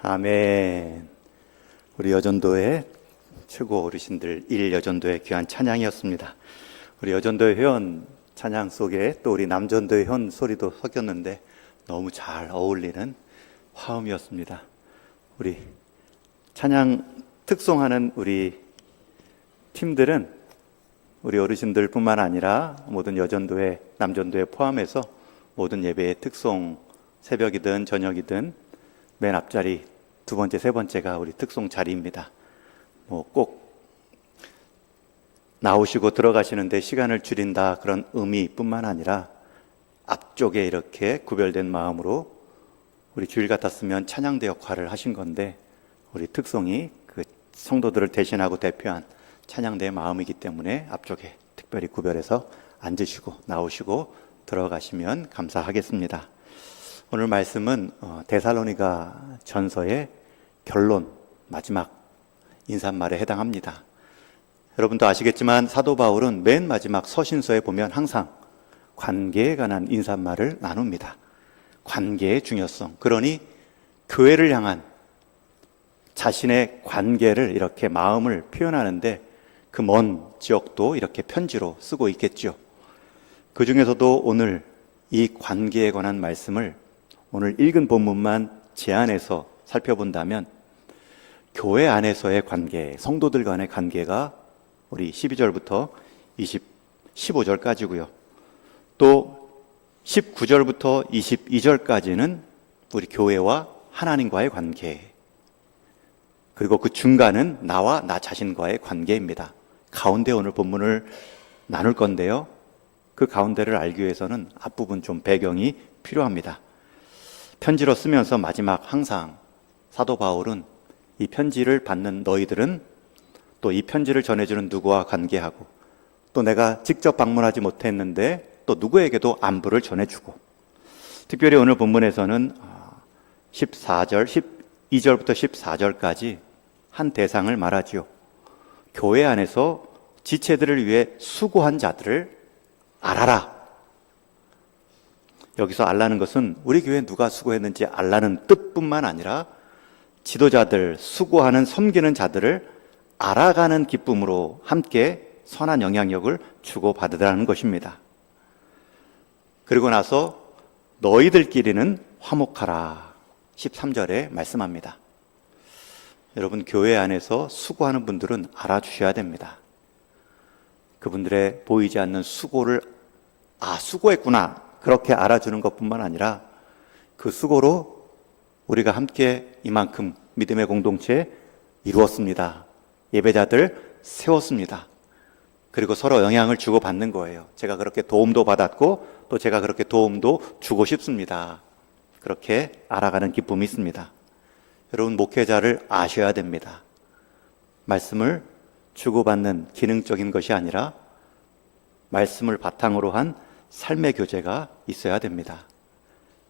아멘. 우리 여전도의 최고 어르신들 1여전도의 귀한 찬양이었습니다. 우리 여전도의 회원 찬양 속에 또 우리 남전도의 회원 소리도 섞였는데 너무 잘 어울리는 화음이었습니다. 우리 찬양 특송하는 우리 팀들은 우리 어르신들뿐만 아니라 모든 여전도회, 남전도회 포함해서 모든 예배의 특송, 새벽이든 저녁이든 맨 앞자리 두 번째, 세 번째가 우리 특송 자리입니다. 꼭 나오시고 들어가시는데 시간을 줄인다 그런 의미뿐만 아니라 앞쪽에 이렇게 구별된 마음으로 우리 주일 같았으면 찬양대 역할을 하신 건데 우리 특송이 그 성도들을 대신하고 대표한 찬양대의 마음이기 때문에 앞쪽에 특별히 구별해서 앉으시고 나오시고 들어가시면 감사하겠습니다. 오늘 말씀은 데살로니가 전서의 결론, 마지막 인사말에 해당합니다. 여러분도 아시겠지만 사도 바울은 맨 마지막 서신서에 보면 항상 관계에 관한 인사말을 나눕니다. 관계의 중요성, 그러니 교회를 향한 자신의 관계를 이렇게 마음을 표현하는데 그 먼 지역도 이렇게 편지로 쓰고 있겠죠. 그 중에서도 오늘 이 관계에 관한 말씀을 오늘 읽은 본문만 제안해서 살펴본다면 교회 안에서의 관계, 성도들 간의 관계가 우리 12절부터 15절까지고요. 또 19절부터 22절까지는 우리 교회와 하나님과의 관계, 그리고 그 중간은 나와 나 자신과의 관계입니다. 가운데 오늘 본문을 나눌 건데요. 그 가운데를 알기 위해서는 앞부분 좀 배경이 필요합니다. 편지로 쓰면서 마지막 항상 사도 바울은 이 편지를 받는 너희들은 또 이 편지를 전해주는 누구와 관계하고 또 내가 직접 방문하지 못했는데 또 누구에게도 안부를 전해주고, 특별히 오늘 본문에서는 12절부터 14절까지 한 대상을 말하지요. 교회 안에서 지체들을 위해 수고한 자들을 알아라. 여기서 알라는 것은 우리 교회에 누가 수고했는지 알라는 뜻뿐만 아니라 지도자들, 수고하는 섬기는 자들을 알아가는 기쁨으로 함께 선한 영향력을 주고받으라는 것입니다. 그리고 나서 너희들끼리는 화목하라 13절에 말씀합니다. 여러분, 교회 안에서 수고하는 분들은 알아주셔야 됩니다. 그분들의 보이지 않는 수고를 수고했구나 그렇게 알아주는 것뿐만 아니라 그 수고로 우리가 함께 이만큼 믿음의 공동체 이루었습니다. 예배자들 세웠습니다. 그리고 서로 영향을 주고받는 거예요. 제가 그렇게 도움도 받았고 또 제가 그렇게 도움도 주고 싶습니다. 그렇게 알아가는 기쁨이 있습니다. 여러분, 목회자를 아셔야 됩니다. 말씀을 주고받는 기능적인 것이 아니라 말씀을 바탕으로 한 삶의 교제가 있어야 됩니다.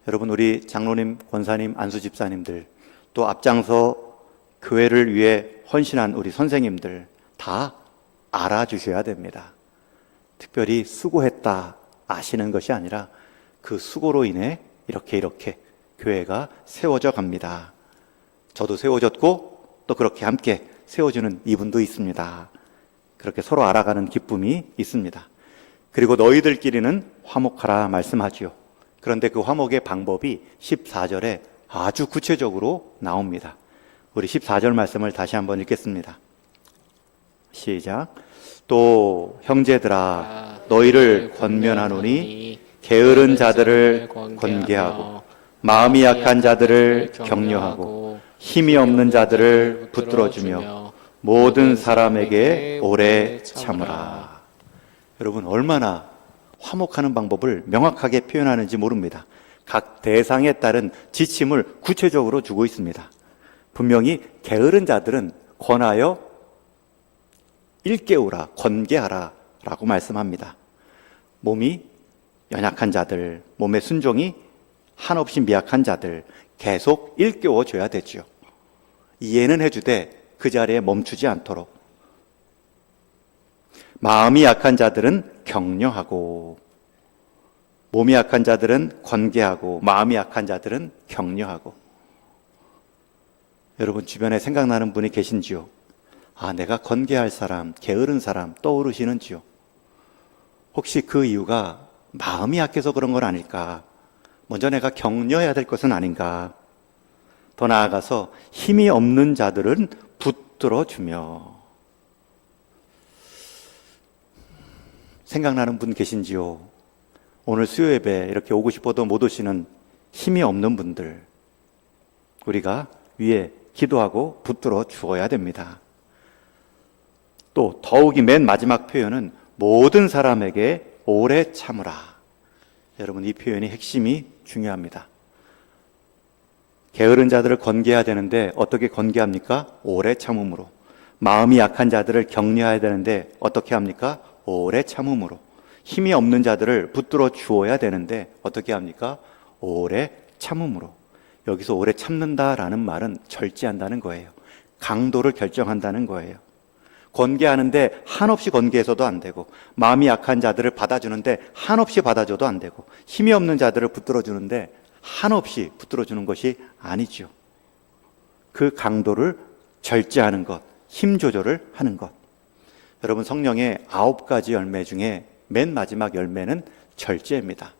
여러분, 우리 장로님, 권사님, 안수집사님들, 또 앞장서 교회를 위해 헌신한 우리 선생님들 다 알아주셔야 됩니다. 특별히 수고했다 아시는 것이 아니라 그 수고로 인해 이렇게 교회가 세워져 갑니다. 저도 세워졌고 또 그렇게 함께 세워주는 이분도 있습니다. 그렇게 서로 알아가는 기쁨이 있습니다. 그리고 너희들끼리는 화목하라 말씀하지요. 그런데 그 화목의 방법이 14절에 아주 구체적으로 나옵니다. 우리 14절 말씀을 다시 한번 읽겠습니다. 시작. 또 형제들아 너희를 권면하노니 게으른 자들을 권계하고 마음이 약한 자들을 격려하고 힘이 없는 자들을 붙들어주며 모든 사람에게 오래 참으라. 여러분, 얼마나 화목하는 방법을 명확하게 표현하는지 모릅니다. 각 대상에 따른 지침을 구체적으로 주고 있습니다. 분명히 게으른 자들은 권하여 일깨우라, 권계하라 라고 말씀합니다. 몸이 연약한 자들, 몸의 순종이 한없이 미약한 자들 계속 일깨워줘야 되죠. 이해는 해주되 그 자리에 멈추지 않도록. 마음이 약한 자들은 격려하고, 몸이 약한 자들은 권계하고, 마음이 약한 자들은 격려하고. 여러분 주변에 생각나는 분이 계신지요? 아, 내가 건개할 사람, 게으른 사람 떠오르시는지요? 혹시 그 이유가 마음이 약해서 그런 건 아닐까? 먼저 내가 격려해야 될 것은 아닌가? 더 나아가서 힘이 없는 자들은 붙들어주며. 생각나는 분 계신지요? 오늘 수요 예배 이렇게 오고 싶어도 못 오시는 힘이 없는 분들, 우리가 위에 기도하고 붙들어 주어야 됩니다. 또 더욱이 맨 마지막 표현은 모든 사람에게 오래 참으라. 여러분, 이 표현이 핵심이 중요합니다. 게으른 자들을 건개해야 되는데 어떻게 건개합니까? 오래 참음으로. 마음이 약한 자들을 격려해야 되는데 어떻게 합니까? 오래 참음으로. 힘이 없는 자들을 붙들어 주어야 되는데 어떻게 합니까? 오래 참음으로. 여기서 오래 참는다라는 말은 절제한다는 거예요. 강도를 결정한다는 거예요. 건개하는데 한없이 건개해서도 안 되고, 마음이 약한 자들을 받아주는데 한없이 받아줘도 안 되고, 힘이 없는 자들을 붙들어주는데 한없이 붙들어주는 것이 아니죠. 그 강도를 절제하는 것, 힘 조절을 하는 것. 여러분, 성령의 9가지 열매 중에 맨 마지막 열매는 절제입니다.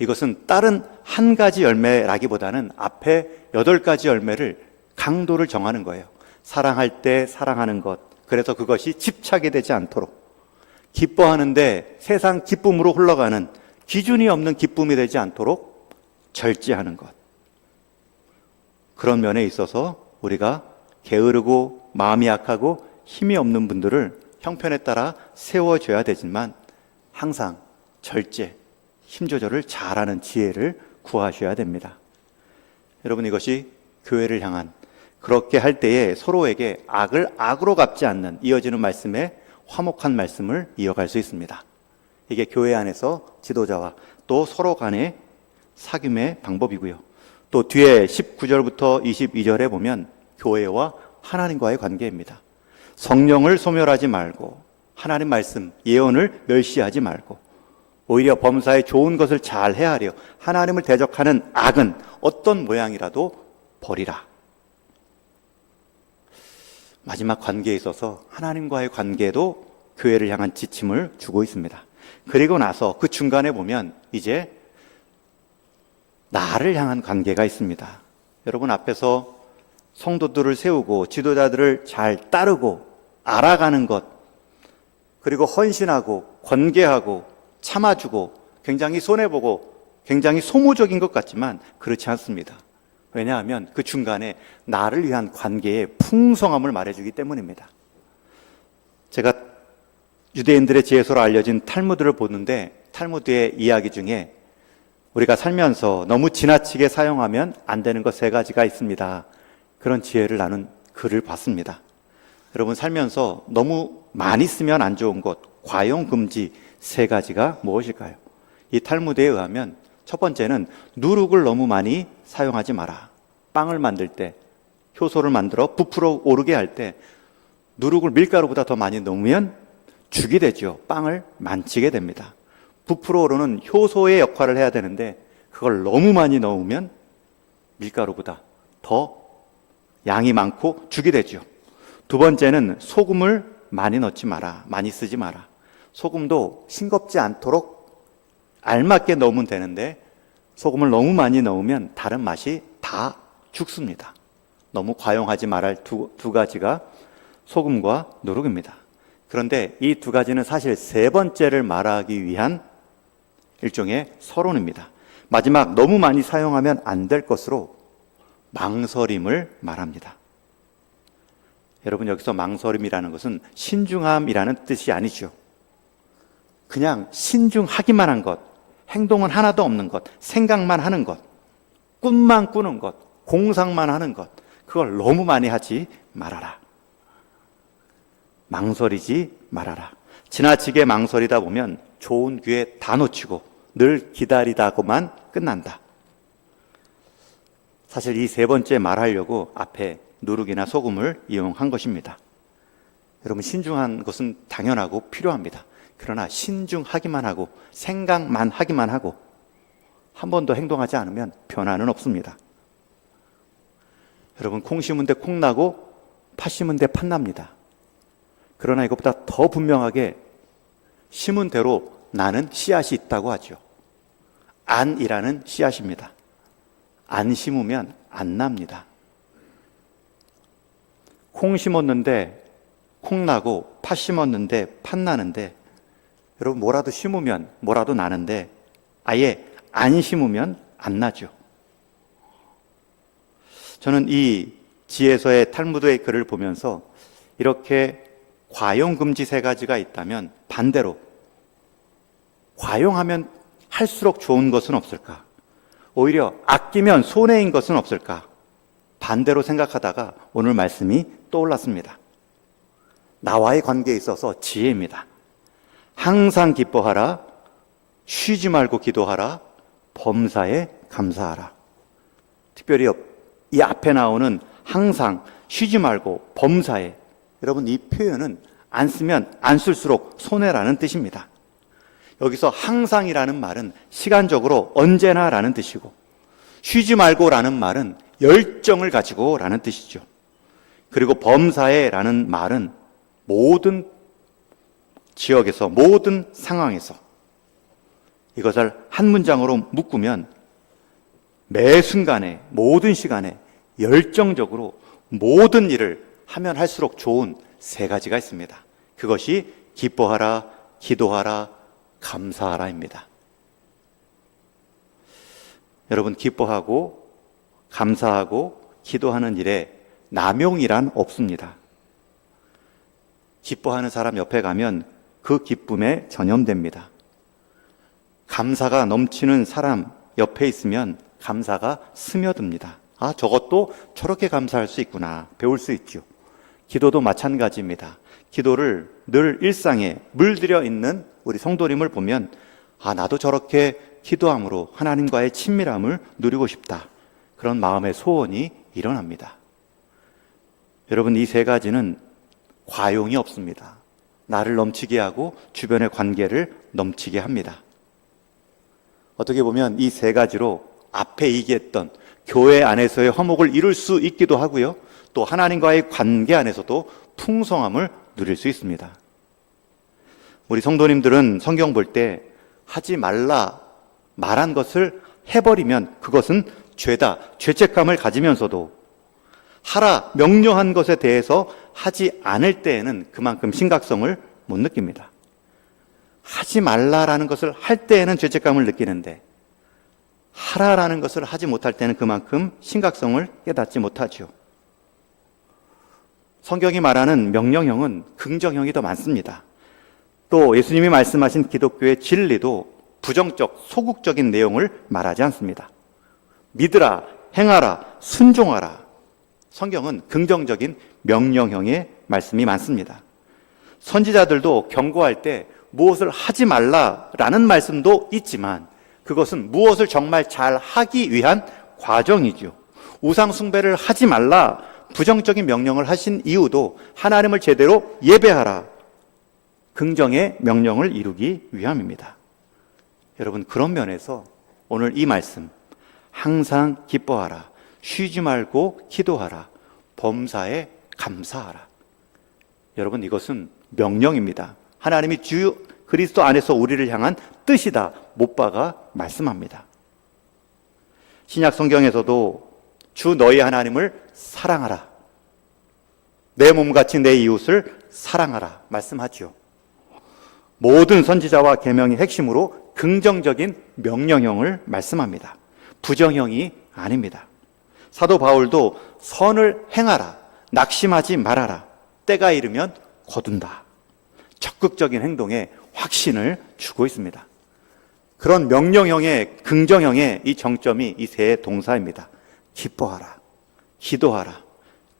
이것은 다른 한 가지 열매라기보다는 앞에 8가지 열매를 강도를 정하는 거예요. 사랑할 때 사랑하는 것, 그래서 그것이 집착이 되지 않도록, 기뻐하는데 세상 기쁨으로 흘러가는 기준이 없는 기쁨이 되지 않도록 절제하는 것. 그런 면에 있어서 우리가 게으르고 마음이 약하고 힘이 없는 분들을 형편에 따라 세워줘야 되지만 항상 절제, 힘 조절을 잘하는 지혜를 구하셔야 됩니다. 여러분, 이것이 교회를 향한, 그렇게 할 때에 서로에게 악을 악으로 갚지 않는 이어지는 말씀에 화목한 말씀을 이어갈 수 있습니다. 이게 교회 안에서 지도자와 또 서로 간의 사귐의 방법이고요. 또 뒤에 19절부터 22절에 보면 교회와 하나님과의 관계입니다. 성령을 소멸하지 말고, 하나님 말씀, 예언을 멸시하지 말고, 오히려 범사에 좋은 것을 잘 헤아려 하나님을 대적하는 악은 어떤 모양이라도 버리라. 마지막 관계에 있어서 하나님과의 관계도 교회를 향한 지침을 주고 있습니다. 그리고 나서 그 중간에 보면 이제 나를 향한 관계가 있습니다. 여러분, 앞에서 성도들을 세우고 지도자들을 잘 따르고 알아가는 것, 그리고 헌신하고 권계하고 참아주고 굉장히 손해보고 굉장히 소모적인 것 같지만 그렇지 않습니다. 왜냐하면 그 중간에 나를 위한 관계의 풍성함을 말해주기 때문입니다. 제가 유대인들의 지혜서로 알려진 탈무드를 보는데, 탈무드의 이야기 중에 우리가 살면서 너무 지나치게 사용하면 안 되는 것 3가지가 있습니다. 그런 지혜를 나눈 글을 봤습니다. 여러분, 살면서 너무 많이 쓰면 안 좋은 것, 과용금지 3가지가 무엇일까요? 이 탈무드에 의하면 첫 번째는 누룩을 너무 많이 사용하지 마라. 빵을 만들 때, 효소를 만들어 부풀어 오르게 할 때 누룩을 밀가루보다 더 많이 넣으면 죽이 되죠. 빵을 만지게 됩니다. 부풀어 오르는 효소의 역할을 해야 되는데 그걸 너무 많이 넣으면 밀가루보다 더 양이 많고 죽이 되죠. 두 번째는 소금을 많이 넣지 마라. 많이 쓰지 마라. 소금도 싱겁지 않도록 알맞게 넣으면 되는데 소금을 너무 많이 넣으면 다른 맛이 다 죽습니다. 너무 과용하지 말할 두 가지가 소금과 누룩입니다. 그런데 이 2가지는 사실 3번째를 말하기 위한 일종의 서론입니다. 마지막 너무 많이 사용하면 안 될 것으로 망설임을 말합니다. 여러분, 여기서 망설임이라는 것은 신중함이라는 뜻이 아니죠. 그냥 신중하기만 한 것, 행동은 하나도 없는 것, 생각만 하는 것, 꿈만 꾸는 것, 공상만 하는 것, 그걸 너무 많이 하지 말아라. 망설이지 말아라. 지나치게 망설이다 보면 좋은 기회 다 놓치고 늘 기다리다고만 끝난다. 사실 이 3번째 말하려고 앞에 누룩이나 소금을 이용한 것입니다. 여러분, 신중한 것은 당연하고 필요합니다. 그러나 신중하기만 하고 생각만 하기만 하고 한 번도 행동하지 않으면 변화는 없습니다. 여러분, 콩 심은 데 콩 나고 팥 심은 데 팥 납니다. 그러나 이것보다 더 분명하게 심은 대로 나는 씨앗이 있다고 하죠. 안이라는 씨앗입니다. 안 심으면 안 납니다. 콩 심었는데 콩 나고 팥 심었는데 팥 나는데, 여러분, 뭐라도 심으면 뭐라도 나는데 아예 안 심으면 안 나죠. 저는 이 지혜서의 탈무드의 글을 보면서 이렇게 과용금지 3가지가 있다면 반대로 과용하면 할수록 좋은 것은 없을까? 오히려 아끼면 손해인 것은 없을까? 반대로 생각하다가 오늘 말씀이 떠올랐습니다. 나와의 관계에 있어서 지혜입니다. 항상 기뻐하라, 쉬지 말고 기도하라, 범사에 감사하라. 특별히 이 앞에 나오는 항상, 쉬지 말고, 범사에, 여러분, 이 표현은 안 쓰면 안 쓸수록 손해라는 뜻입니다. 여기서 항상이라는 말은 시간적으로 언제나라는 뜻이고, 쉬지 말고라는 말은 열정을 가지고라는 뜻이죠. 그리고 범사에라는 말은 모든 지역에서, 모든 상황에서, 이것을 한 문장으로 묶으면 매 순간에, 모든 시간에 열정적으로 모든 일을 하면 할수록 좋은 3가지가 있습니다. 그것이 기뻐하라, 기도하라, 감사하라입니다. 여러분, 기뻐하고 감사하고 기도하는 일에 남용이란 없습니다. 기뻐하는 사람 옆에 가면 그 기쁨에 전염됩니다. 감사가 넘치는 사람 옆에 있으면 감사가 스며듭니다. 아, 저것도 저렇게 감사할 수 있구나, 배울 수 있죠. 기도도 마찬가지입니다. 기도를 늘 일상에 물들여 있는 우리 성도님을 보면, 아, 나도 저렇게 기도함으로 하나님과의 친밀함을 누리고 싶다, 그런 마음의 소원이 일어납니다. 여러분, 이 3가지는 과용이 없습니다. 나를 넘치게 하고 주변의 관계를 넘치게 합니다. 어떻게 보면 이 3가지로 앞에 얘기했던 교회 안에서의 화목을 이룰 수 있기도 하고요, 또 하나님과의 관계 안에서도 풍성함을 누릴 수 있습니다. 우리 성도님들은 성경 볼 때 하지 말라 말한 것을 해버리면 그것은 죄다, 죄책감을 가지면서도 하라 명령한 것에 대해서 하지 않을 때에는 그만큼 심각성을 못 느낍니다. 하지 말라라는 것을 할 때에는 죄책감을 느끼는데 하라라는 것을 하지 못할 때는 그만큼 심각성을 깨닫지 못하죠. 성경이 말하는 명령형은 긍정형이 더 많습니다. 또 예수님이 말씀하신 기독교의 진리도 부정적, 소극적인 내용을 말하지 않습니다. 믿으라, 행하라, 순종하라. 성경은 긍정적인 명령형의 말씀이 많습니다. 선지자들도 경고할 때 무엇을 하지 말라라는 말씀도 있지만 그것은 무엇을 정말 잘 하기 위한 과정이죠. 우상 숭배를 하지 말라 부정적인 명령을 하신 이유도 하나님을 제대로 예배하라, 긍정의 명령을 이루기 위함입니다. 여러분, 그런 면에서 오늘 이 말씀, 항상 기뻐하라, 쉬지 말고 기도하라, 범사에 감사하라. 여러분, 이것은 명령입니다. 하나님이 주 그리스도 안에서 우리를 향한 뜻이다, 못 박아 말씀합니다. 신약 성경에서도 주 너희 하나님을 사랑하라, 내 몸같이 내 이웃을 사랑하라 말씀하죠. 모든 선지자와 계명의 핵심으로 긍정적인 명령형을 말씀합니다. 부정형이 아닙니다. 사도 바울도 선을 행하라, 낙심하지 말아라, 때가 이르면 거둔다, 적극적인 행동에 확신을 주고 있습니다. 그런 명령형의, 긍정형의 이 정점이 이 세 동사입니다. 기뻐하라, 기도하라,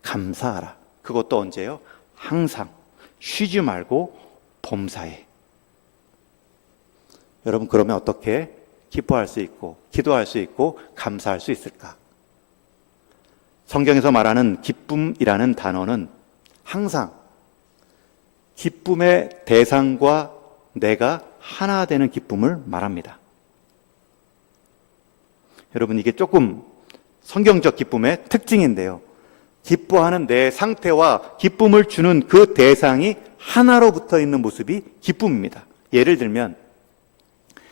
감사하라. 그것도 언제요? 항상, 쉬지 말고 범사에. 여러분, 그러면 어떻게 기뻐할 수 있고 기도할 수 있고 감사할 수 있을까? 성경에서 말하는 기쁨이라는 단어는 항상 기쁨의 대상과 내가 하나 되는 기쁨을 말합니다. 여러분, 이게 조금 성경적 기쁨의 특징인데요, 기뻐하는 내 상태와 기쁨을 주는 그 대상이 하나로 붙어 있는 모습이 기쁨입니다. 예를 들면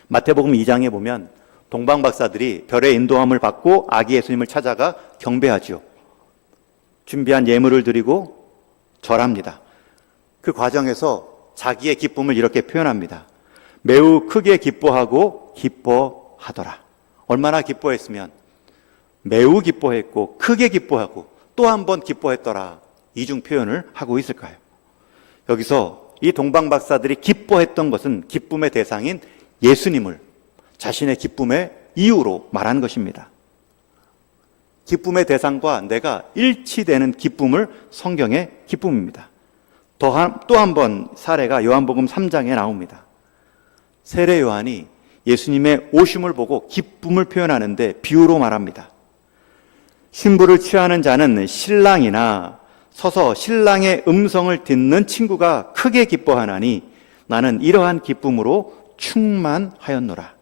마태복음 2장에 보면 동방 박사들이 별의 인도함을 받고 아기 예수님을 찾아가 경배하죠. 준비한 예물을 드리고 절합니다. 그 과정에서 자기의 기쁨을 이렇게 표현합니다. 매우 크게 기뻐하고 기뻐하더라. 얼마나 기뻐했으면 매우 기뻐했고 크게 기뻐하고 또 한 번 기뻐했더라. 이중 표현을 하고 있을까요? 여기서 이 동방 박사들이 기뻐했던 것은 기쁨의 대상인 예수님을 자신의 기쁨의 이유로 말한 것입니다. 기쁨의 대상과 내가 일치되는 기쁨을 성경의 기쁨입니다. 또 한 번 사례가 요한복음 3장에 나옵니다. 세례 요한이 예수님의 오심을 보고 기쁨을 표현하는데 비유로 말합니다. 신부를 취하는 자는 신랑이나 서서 신랑의 음성을 듣는 친구가 크게 기뻐하나니 나는 이러한 기쁨으로 충만하였노라.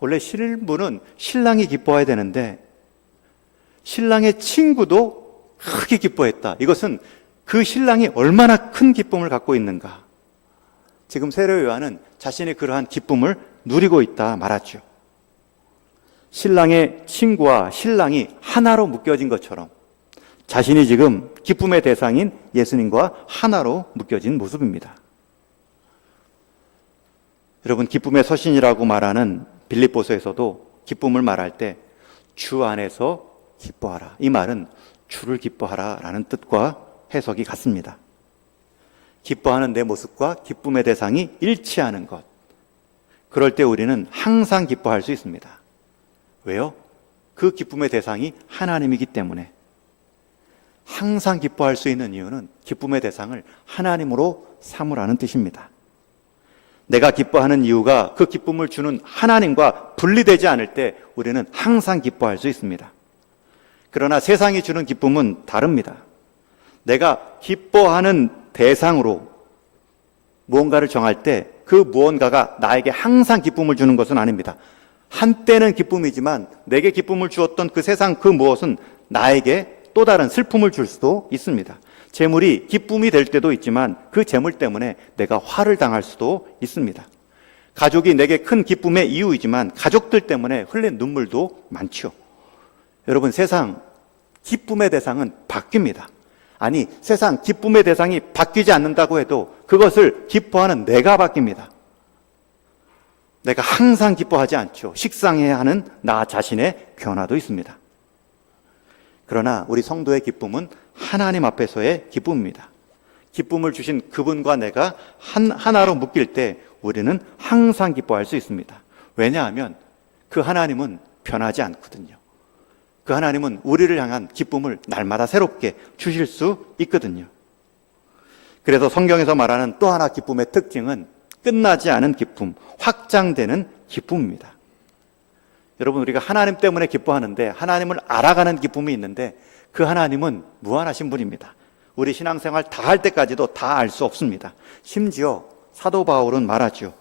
원래 신부는 신랑이 기뻐해야 되는데 신랑의 친구도 크게 기뻐했다. 이것은 그 신랑이 얼마나 큰 기쁨을 갖고 있는가. 지금 세례 요한은 자신이 그러한 기쁨을 누리고 있다 말하죠. 신랑의 친구와 신랑이 하나로 묶여진 것처럼 자신이 지금 기쁨의 대상인 예수님과 하나로 묶여진 모습입니다. 여러분, 기쁨의 서신이라고 말하는 빌립보서에서도 기쁨을 말할 때 주 안에서 기뻐하라. 이 말은 주를 기뻐하라 라는 뜻과 해석이 같습니다. 기뻐하는 내 모습과 기쁨의 대상이 일치하는 것. 그럴 때 우리는 항상 기뻐할 수 있습니다. 왜요? 그 기쁨의 대상이 하나님이기 때문에. 항상 기뻐할 수 있는 이유는 기쁨의 대상을 하나님으로 삼으라는 뜻입니다. 내가 기뻐하는 이유가 그 기쁨을 주는 하나님과 분리되지 않을 때 우리는 항상 기뻐할 수 있습니다. 그러나 세상이 주는 기쁨은 다릅니다. 내가 기뻐하는 대상으로 무언가를 정할 때 그 무언가가 나에게 항상 기쁨을 주는 것은 아닙니다. 한때는 기쁨이지만 내게 기쁨을 주었던 그 세상 그 무엇은 나에게 또 다른 슬픔을 줄 수도 있습니다. 재물이 기쁨이 될 때도 있지만 그 재물 때문에 내가 화를 당할 수도 있습니다. 가족이 내게 큰 기쁨의 이유이지만 가족들 때문에 흘린 눈물도 많죠. 여러분, 세상 기쁨의 대상은 바뀝니다. 아니, 세상 기쁨의 대상이 바뀌지 않는다고 해도 그것을 기뻐하는 내가 바뀝니다. 내가 항상 기뻐하지 않죠. 식상해야 하는 나 자신의 변화도 있습니다. 그러나 우리 성도의 기쁨은 하나님 앞에서의 기쁨입니다. 기쁨을 주신 그분과 내가 하나로 묶일 때 우리는 항상 기뻐할 수 있습니다. 왜냐하면 그 하나님은 변하지 않거든요. 그 하나님은 우리를 향한 기쁨을 날마다 새롭게 주실 수 있거든요. 그래서 성경에서 말하는 또 하나 기쁨의 특징은 끝나지 않은 기쁨, 확장되는 기쁨입니다. 여러분, 우리가 하나님 때문에 기뻐하는데 하나님을 알아가는 기쁨이 있는데 그 하나님은 무한하신 분입니다. 우리 신앙생활 다 할 때까지도 다 알 수 없습니다. 심지어 사도 바울은 말하죠.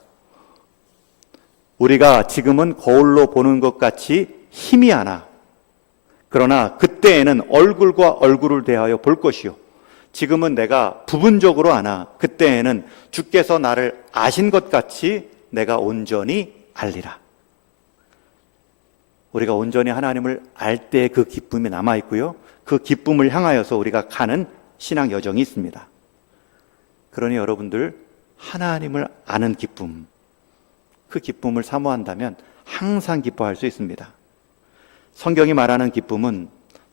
우리가 지금은 거울로 보는 것 같이 희미하나 그러나 그때에는 얼굴과 얼굴을 대하여 볼 것이요 지금은 내가 부분적으로 아나 그때에는 주께서 나를 아신 것 같이 내가 온전히 알리라. 우리가 온전히 하나님을 알 때 그 기쁨이 남아있고요, 그 기쁨을 향하여서 우리가 가는 신앙 여정이 있습니다. 그러니 여러분들, 하나님을 아는 기쁨, 그 기쁨을 사모한다면 항상 기뻐할 수 있습니다. 성경이 말하는 기쁨은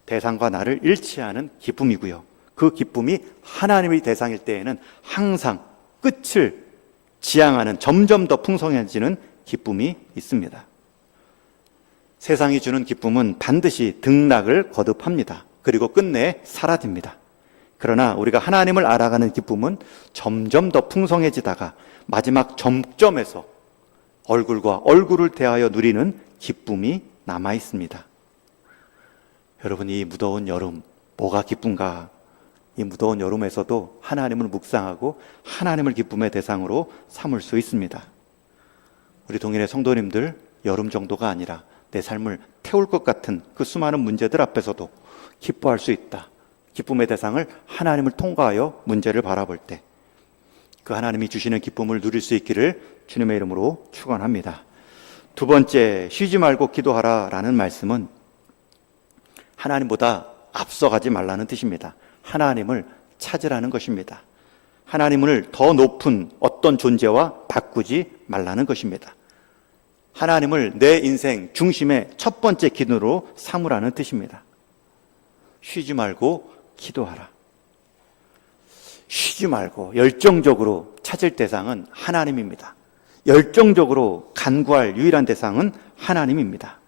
대상과 나를 일치하는 기쁨이고요, 그 기쁨이 하나님의 대상일 때에는 항상 끝을 지향하는 점점 더 풍성해지는 기쁨이 있습니다. 세상이 주는 기쁨은 반드시 등락을 거듭합니다. 그리고 끝내 사라집니다. 그러나 우리가 하나님을 알아가는 기쁨은 점점 더 풍성해지다가 마지막 점점에서 얼굴과 얼굴을 대하여 누리는 기쁨이 남아 있습니다. 여러분, 이 무더운 여름 뭐가 기쁜가? 이 무더운 여름에서도 하나님을 묵상하고 하나님을 기쁨의 대상으로 삼을 수 있습니다. 우리 동일의 성도님들, 여름 정도가 아니라 내 삶을 태울 것 같은 그 수많은 문제들 앞에서도 기뻐할 수 있다. 기쁨의 대상을 하나님을 통과하여 문제를 바라볼 때 그 하나님이 주시는 기쁨을 누릴 수 있기를 주님의 이름으로 축원합니다. 두 번째, 쉬지 말고 기도하라 라는 말씀은 하나님보다 앞서가지 말라는 뜻입니다. 하나님을 찾으라는 것입니다. 하나님을 더 높은 어떤 존재와 바꾸지 말라는 것입니다. 하나님을 내 인생 중심의 첫 번째 기준으로 삼으라는 뜻입니다. 쉬지 말고 기도하라. 쉬지 말고 열정적으로 찾을 대상은 하나님입니다. 열정적으로 간구할 유일한 대상은 하나님입니다.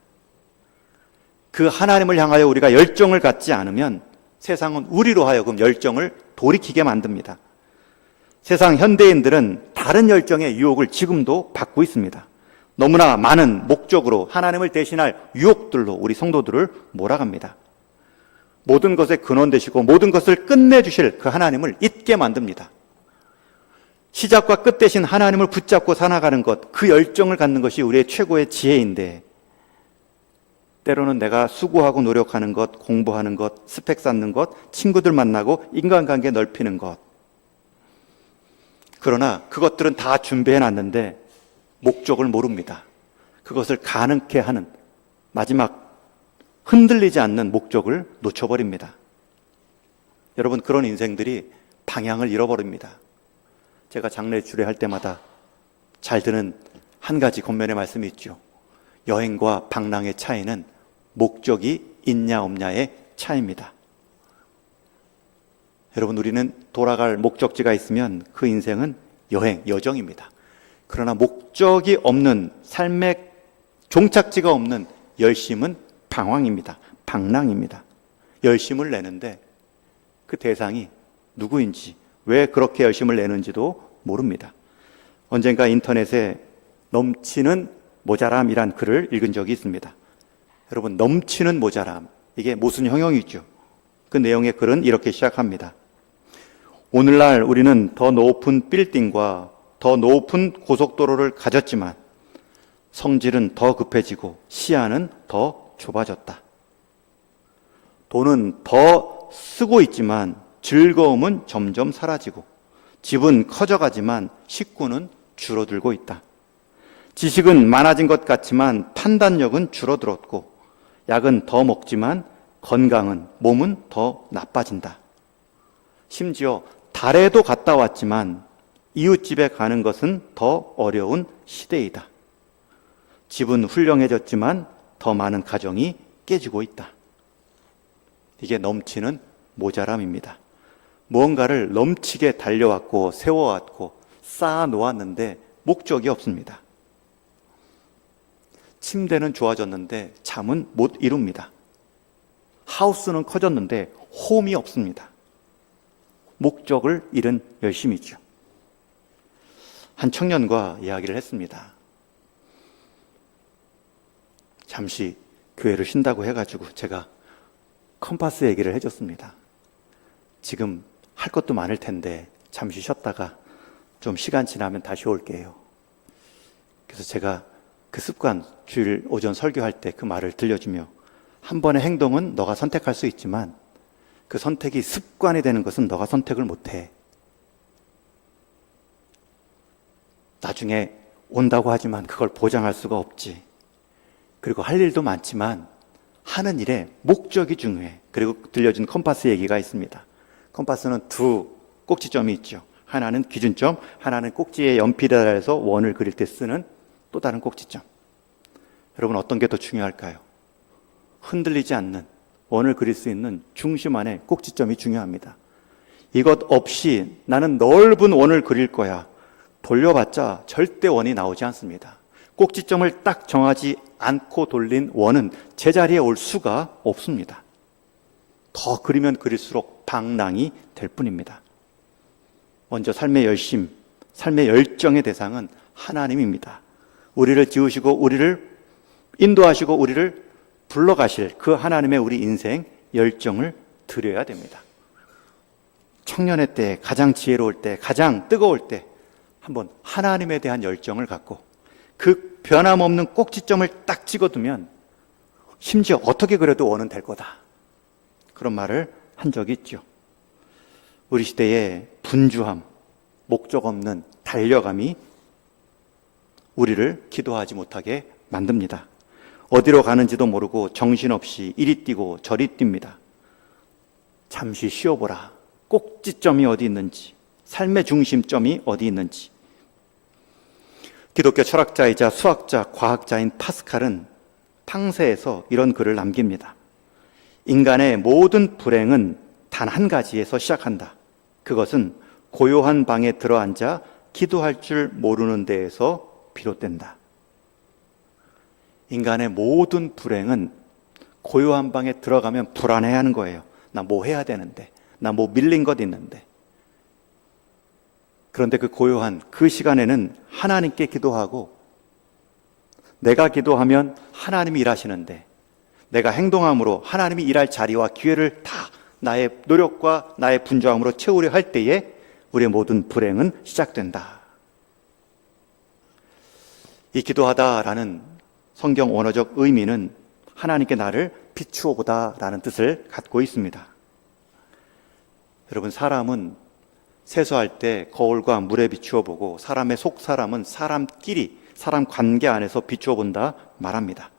그 하나님을 향하여 우리가 열정을 갖지 않으면 세상은 우리로 하여금 열정을 돌이키게 만듭니다. 세상 현대인들은 다른 열정의 유혹을 지금도 받고 있습니다. 너무나 많은 목적으로 하나님을 대신할 유혹들로 우리 성도들을 몰아갑니다. 모든 것의 근원 되시고 모든 것을 끝내주실 그 하나님을 잊게 만듭니다. 시작과 끝 대신 하나님을 붙잡고 살아가는 것, 그 열정을 갖는 것이 우리의 최고의 지혜인데 때로는 내가 수고하고 노력하는 것, 공부하는 것, 스펙 쌓는 것, 친구들 만나고 인간관계 넓히는 것, 그러나 그것들은 다 준비해놨는데 목적을 모릅니다. 그것을 가능케 하는 마지막 흔들리지 않는 목적을 놓쳐버립니다. 여러분, 그런 인생들이 방향을 잃어버립니다. 제가 장례 주례할 때마다 잘 드는 한 가지 권면의 말씀이 있죠. 여행과 방랑의 차이는 목적이 있냐 없냐의 차이입니다. 여러분, 우리는 돌아갈 목적지가 있으면 그 인생은 여행, 여정입니다. 그러나 목적이 없는, 삶의 종착지가 없는 열심은 방황입니다. 방랑입니다. 열심을 내는데 그 대상이 누구인지, 왜 그렇게 열심을 내는지도 모릅니다. 언젠가 인터넷에 넘치는 모자람이란 글을 읽은 적이 있습니다. 여러분, 넘치는 모자람, 이게 무슨 형용이죠? 그 내용의 글은 이렇게 시작합니다. 오늘날 우리는 더 높은 빌딩과 더 높은 고속도로를 가졌지만 성질은 더 급해지고 시야는 더 좁아졌다. 돈은 더 쓰고 있지만 즐거움은 점점 사라지고 집은 커져가지만 식구는 줄어들고 있다. 지식은 많아진 것 같지만 판단력은 줄어들었고 약은 더 먹지만 건강은, 몸은 더 나빠진다. 심지어 달에도 갔다 왔지만 이웃집에 가는 것은 더 어려운 시대이다. 집은 훌륭해졌지만 더 많은 가정이 깨지고 있다. 이게 넘치는 모자람입니다. 무언가를 넘치게 달려왔고 세워왔고 쌓아 놓았는데 목적이 없습니다. 침대는 좋아졌는데 잠은 못 이룹니다. 하우스는 커졌는데 홈이 없습니다. 목적을 잃은 열심이죠. 한 청년과 이야기를 했습니다. 잠시 교회를 쉰다고 해가지고 제가 컴파스 얘기를 해줬습니다. 지금 할 것도 많을 텐데 잠시 쉬었다가 좀 시간 지나면 다시 올게요. 그래서 제가 그 습관, 주일 오전 설교할 때 그 말을 들려주며 한 번의 행동은 너가 선택할 수 있지만 그 선택이 습관이 되는 것은 너가 선택을 못해. 나중에 온다고 하지만 그걸 보장할 수가 없지. 그리고 할 일도 많지만 하는 일에 목적이 중요해. 그리고 들려준 컴파스 얘기가 있습니다. 컴파스는 두 꼭지점이 있죠. 하나는 기준점, 하나는 꼭지에 연필에 달아서 원을 그릴 때 쓰는 또 다른 꼭지점. 여러분, 어떤 게 더 중요할까요? 흔들리지 않는 원을 그릴 수 있는 중심 안에 꼭지점이 중요합니다. 이것 없이 나는 넓은 원을 그릴 거야. 돌려봤자 절대 원이 나오지 않습니다. 꼭지점을 딱 정하지 않고 돌린 원은 제자리에 올 수가 없습니다. 더 그리면 그릴수록 방랑이 될 뿐입니다. 먼저 삶의 열심, 삶의 열정의 대상은 하나님입니다. 우리를 지으시고 우리를 인도하시고 우리를 불러가실 그 하나님의 우리 인생 열정을 드려야 됩니다. 청년의 때, 가장 지혜로울 때, 가장 뜨거울 때 한번 하나님에 대한 열정을 갖고 그 변함없는 꼭지점을 딱 찍어두면 심지어 어떻게 그래도 원은 될 거다. 그런 말을 한 적이 있죠. 우리 시대의 분주함, 목적 없는 달려감이 우리를 기도하지 못하게 만듭니다. 어디로 가는지도 모르고 정신없이 이리 뛰고 저리 뜁니다. 잠시 쉬어보라. 꼭지점이 어디 있는지, 삶의 중심점이 어디 있는지. 기독교 철학자이자 수학자, 과학자인 파스칼은 탕세에서 이런 글을 남깁니다. 인간의 모든 불행은 단 한 가지에서 시작한다. 그것은 고요한 방에 들어앉아 기도할 줄 모르는 데에서 비롯된다. 인간의 모든 불행은 고요한 방에 들어가면 불안해하는 거예요. 나 뭐 해야 되는데, 나 뭐 밀린 것 있는데. 그런데 그 고요한 그 시간에는 하나님께 기도하고, 내가 기도하면 하나님이 일하시는데, 내가 행동함으로 하나님이 일할 자리와 기회를 다 나의 노력과 나의 분주함으로 채우려 할 때에 우리의 모든 불행은 시작된다. 이 기도하다라는 성경 원어적 의미는 하나님께 나를 비추어 보다라는 뜻을 갖고 있습니다. 여러분, 사람은 세수할 때 거울과 물에 비추어 보고 사람의 속 사람은 사람끼리 사람 관계 안에서 비추어 본다 말합니다.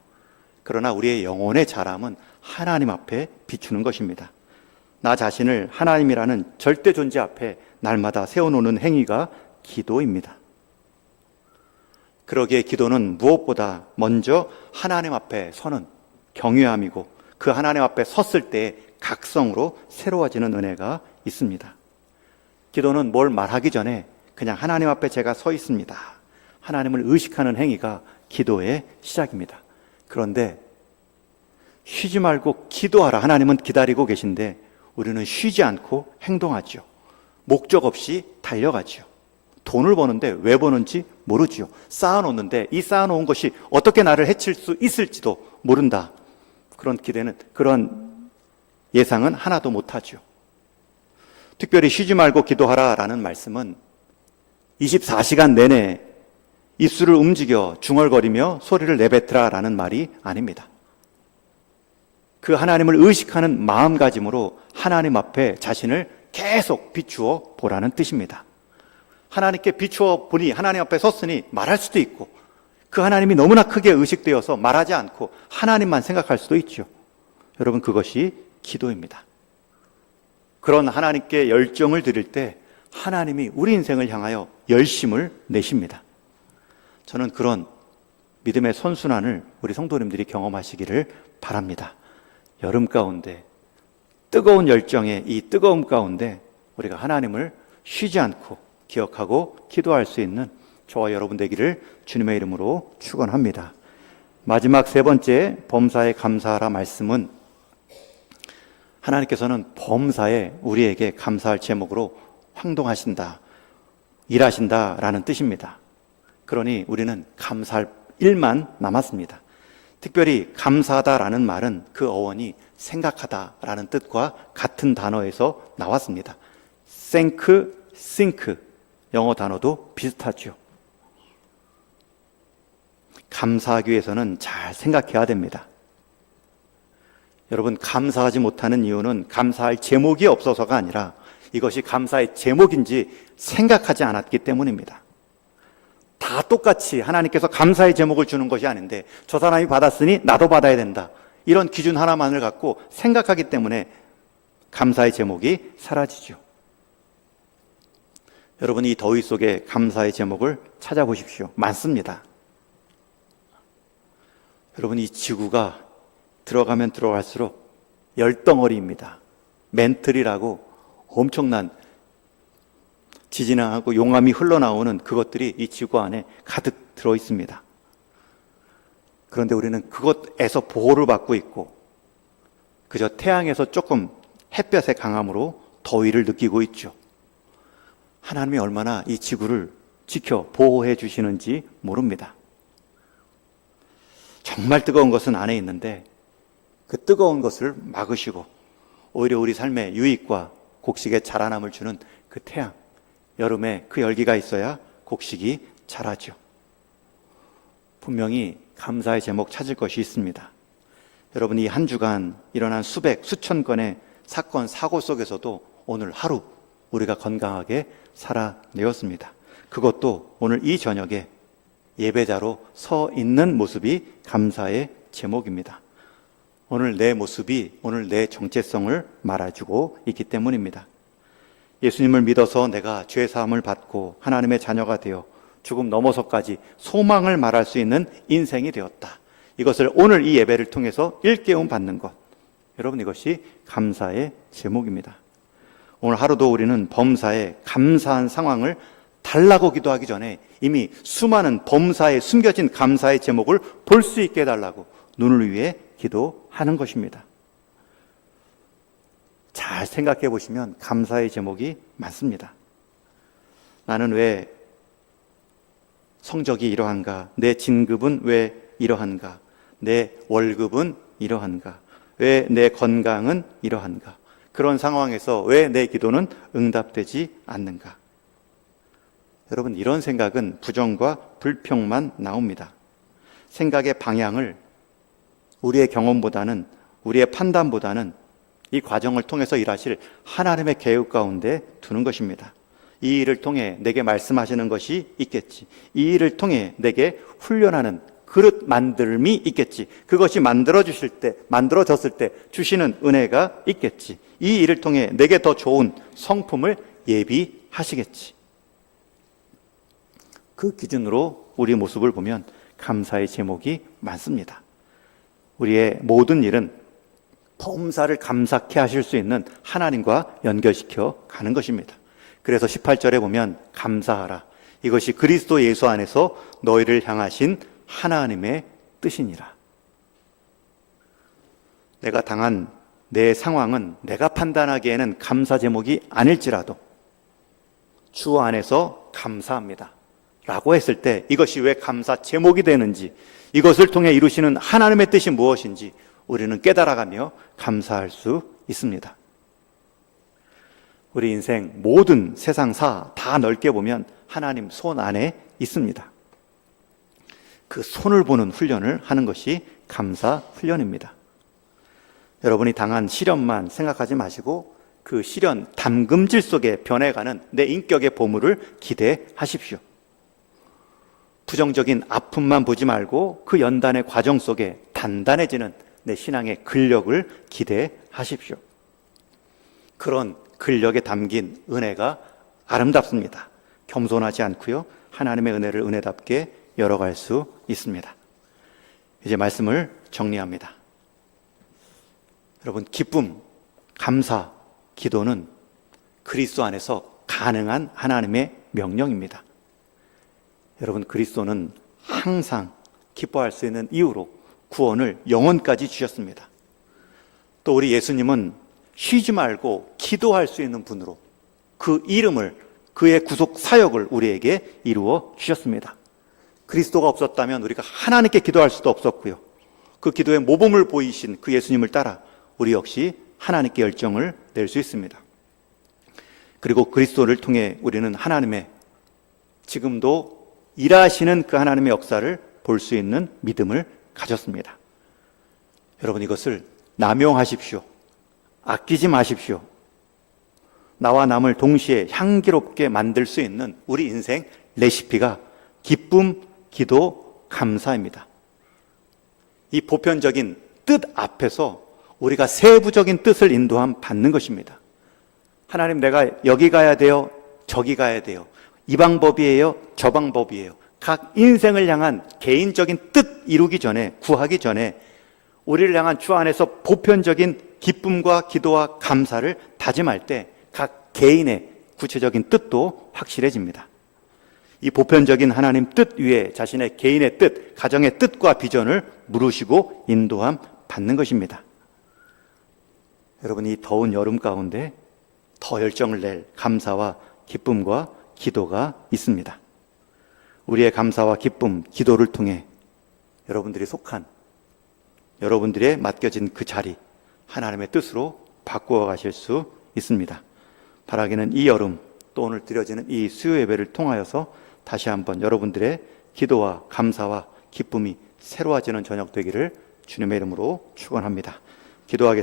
그러나 우리의 영혼의 자람은 하나님 앞에 비추는 것입니다. 나 자신을 하나님이라는 절대 존재 앞에 날마다 세워놓는 행위가 기도입니다. 그러기에 기도는 무엇보다 먼저 하나님 앞에 서는 경외함이고, 그 하나님 앞에 섰을 때 각성으로 새로워지는 은혜가 있습니다. 기도는 뭘 말하기 전에 그냥 하나님 앞에 제가 서 있습니다. 하나님을 의식하는 행위가 기도의 시작입니다. 그런데 쉬지 말고 기도하라. 하나님은 기다리고 계신데 우리는 쉬지 않고 행동하죠. 목적 없이 달려가죠. 돈을 버는데 왜 버는지 모르죠. 쌓아놓는데 이 쌓아놓은 것이 어떻게 나를 해칠 수 있을지도 모른다. 그런 예상은 하나도 못하죠. 특별히 쉬지 말고 기도하라라는 말씀은 24시간 내내 입술을 움직여 중얼거리며 소리를 내뱉으라라는 말이 아닙니다. 그 하나님을 의식하는 마음가짐으로 하나님 앞에 자신을 계속 비추어 보라는 뜻입니다. 하나님께 비추어 보니 하나님 앞에 섰으니 말할 수도 있고, 그 하나님이 너무나 크게 의식되어서 말하지 않고 하나님만 생각할 수도 있죠. 여러분, 그것이 기도입니다. 그런 하나님께 열정을 드릴 때 하나님이 우리 인생을 향하여 열심을 내십니다. 저는 그런 믿음의 선순환을 우리 성도님들이 경험하시기를 바랍니다. 여름 가운데 뜨거운 열정의 이 뜨거움 가운데 우리가 하나님을 쉬지 않고 기억하고 기도할 수 있는 저와 여러분 되기를 주님의 이름으로 축원합니다. 마지막 세 번째 범사에 감사하라 말씀은 하나님께서는 범사에 우리에게 감사할 제목으로 황동하신다, 일하신다라는 뜻입니다. 그러니 우리는 감사할 일만 남았습니다. 특별히 감사하다라는 말은 그 어원이 생각하다라는 뜻과 같은 단어에서 나왔습니다. think, think, 영어 단어도 비슷하죠. 감사하기 위해서는 잘 생각해야 됩니다. 여러분, 감사하지 못하는 이유는 감사할 제목이 없어서가 아니라 이것이 감사의 제목인지 생각하지 않았기 때문입니다. 다 똑같이 하나님께서 감사의 제목을 주는 것이 아닌데 저 사람이 받았으니 나도 받아야 된다, 이런 기준 하나만을 갖고 생각하기 때문에 감사의 제목이 사라지죠. 여러분, 이 더위 속에 감사의 제목을 찾아보십시오. 많습니다. 여러분, 이 지구가 들어가면 들어갈수록 열덩어리입니다. 멘틀이라고 엄청난 지진하고 용암이 흘러나오는 그것들이 이 지구 안에 가득 들어 있습니다. 그런데 우리는 그것에서 보호를 받고 있고 그저 태양에서 조금 햇볕의 강함으로 더위를 느끼고 있죠. 하나님이 얼마나 이 지구를 지켜 보호해 주시는지 모릅니다. 정말 뜨거운 것은 안에 있는데 그 뜨거운 것을 막으시고 오히려 우리 삶의 유익과 곡식의 자라남을 주는 그 태양, 여름에 그 열기가 있어야 곡식이 자라죠. 분명히 감사의 제목 찾을 것이 있습니다. 여러분, 이 한 주간 일어난 수천 건의 사건, 사고 속에서도 오늘 하루 우리가 건강하게 살아내었습니다. 그것도 오늘 이 저녁에 예배자로 서 있는 모습이 감사의 제목입니다. 오늘 내 모습이 오늘 내 정체성을 말해주고 있기 때문입니다. 예수님을 믿어서 내가 죄 사함을 받고 하나님의 자녀가 되어 죽음 넘어서까지 소망을 말할 수 있는 인생이 되었다. 이것을 오늘 이 예배를 통해서 일깨움 받는 것, 여러분, 이것이 감사의 제목입니다. 오늘 하루도 우리는 범사에 감사한 상황을 달라고 기도하기 전에 이미 수많은 범사에 숨겨진 감사의 제목을 볼 수 있게 해달라고 눈을 위해 기도하는 것입니다. 잘 생각해 보시면 감사의 제목이 많습니다. 나는 왜 성적이 이러한가? 내 진급은 왜 이러한가? 내 월급은 이러한가? 왜 내 건강은 이러한가? 그런 상황에서 왜 내 기도는 응답되지 않는가? 여러분, 이런 생각은 부정과 불평만 나옵니다. 생각의 방향을 우리의 경험보다는, 우리의 판단보다는 이 과정을 통해서 일하실 하나님의 계획 가운데 두는 것입니다. 이 일을 통해 내게 말씀하시는 것이 있겠지. 이 일을 통해 내게 훈련하는 그릇 만듦이 있겠지. 그것이 만들어졌을 때 주시는 은혜가 있겠지. 이 일을 통해 내게 더 좋은 성품을 예비하시겠지. 그 기준으로 우리 모습을 보면 감사의 제목이 많습니다. 우리의 모든 일은 범사를 감사케 하실 수 있는 하나님과 연결시켜 가는 것입니다. 그래서 18절에 보면 감사하라. 이것이 그리스도 예수 안에서 너희를 향하신 하나님의 뜻이니라. 내가 당한 내 상황은 내가 판단하기에는 감사 제목이 아닐지라도 주 안에서 감사합니다 라고 했을 때 이것이 왜 감사 제목이 되는지, 이것을 통해 이루시는 하나님의 뜻이 무엇인지 우리는 깨달아가며 감사할 수 있습니다. 우리 인생 모든 세상사 다 넓게 보면 하나님 손 안에 있습니다. 그 손을 보는 훈련을 하는 것이 감사 훈련입니다. 여러분이 당한 시련만 생각하지 마시고 그 시련 담금질 속에 변해가는 내 인격의 보물을 기대하십시오. 부정적인 아픔만 보지 말고 그 연단의 과정 속에 단단해지는 내 신앙의 근력을 기대하십시오. 그런 근력에 담긴 은혜가 아름답습니다. 겸손하지 않고요, 하나님의 은혜를 은혜답게 열어갈 수 있습니다. 이제 말씀을 정리합니다. 여러분, 기쁨, 감사, 기도는 그리스도 안에서 가능한 하나님의 명령입니다. 여러분, 그리스도는 항상 기뻐할 수 있는 이유로 구원을 영원까지 주셨습니다. 또 우리 예수님은 쉬지 말고 기도할 수 있는 분으로 그 이름을, 그의 구속 사역을 우리에게 이루어 주셨습니다. 그리스도가 없었다면 우리가 하나님께 기도할 수도 없었고요, 그 기도의 모범을 보이신 그 예수님을 따라 우리 역시 하나님께 열정을 낼 수 있습니다. 그리고 그리스도를 통해 우리는 하나님의 지금도 일하시는 그 하나님의 역사를 볼 수 있는 믿음을 가졌습니다. 여러분, 이것을 남용하십시오. 아끼지 마십시오. 나와 남을 동시에 향기롭게 만들 수 있는 우리 인생 레시피가 기쁨, 기도, 감사입니다. 이 보편적인 뜻 앞에서 우리가 세부적인 뜻을 인도함 받는 것입니다. 하나님, 내가 여기 가야 돼요, 저기 가야 돼요, 이 방법이에요, 저 방법이에요. 각 인생을 향한 개인적인 뜻 이루기 전에, 구하기 전에 우리를 향한 주 안에서 보편적인 기쁨과 기도와 감사를 다짐할 때 각 개인의 구체적인 뜻도 확실해집니다. 이 보편적인 하나님 뜻 위에 자신의 개인의 뜻, 가정의 뜻과 비전을 물으시고 인도함 받는 것입니다. 여러분, 이 더운 여름 가운데 더 열정을 낼 감사와 기쁨과 기도가 있습니다. 우리의 감사와 기쁨, 기도를 통해 여러분들이 속한, 여러분들의 맡겨진 그 자리, 하나님의 뜻으로 바꾸어 가실 수 있습니다. 바라기는 이 여름, 또 오늘 드려지는 이 수요 예배를 통하여서 다시 한번 여러분들의 기도와 감사와 기쁨이 새로워지는 저녁 되기를 주님의 이름으로 축원합니다. 기도하겠습니다.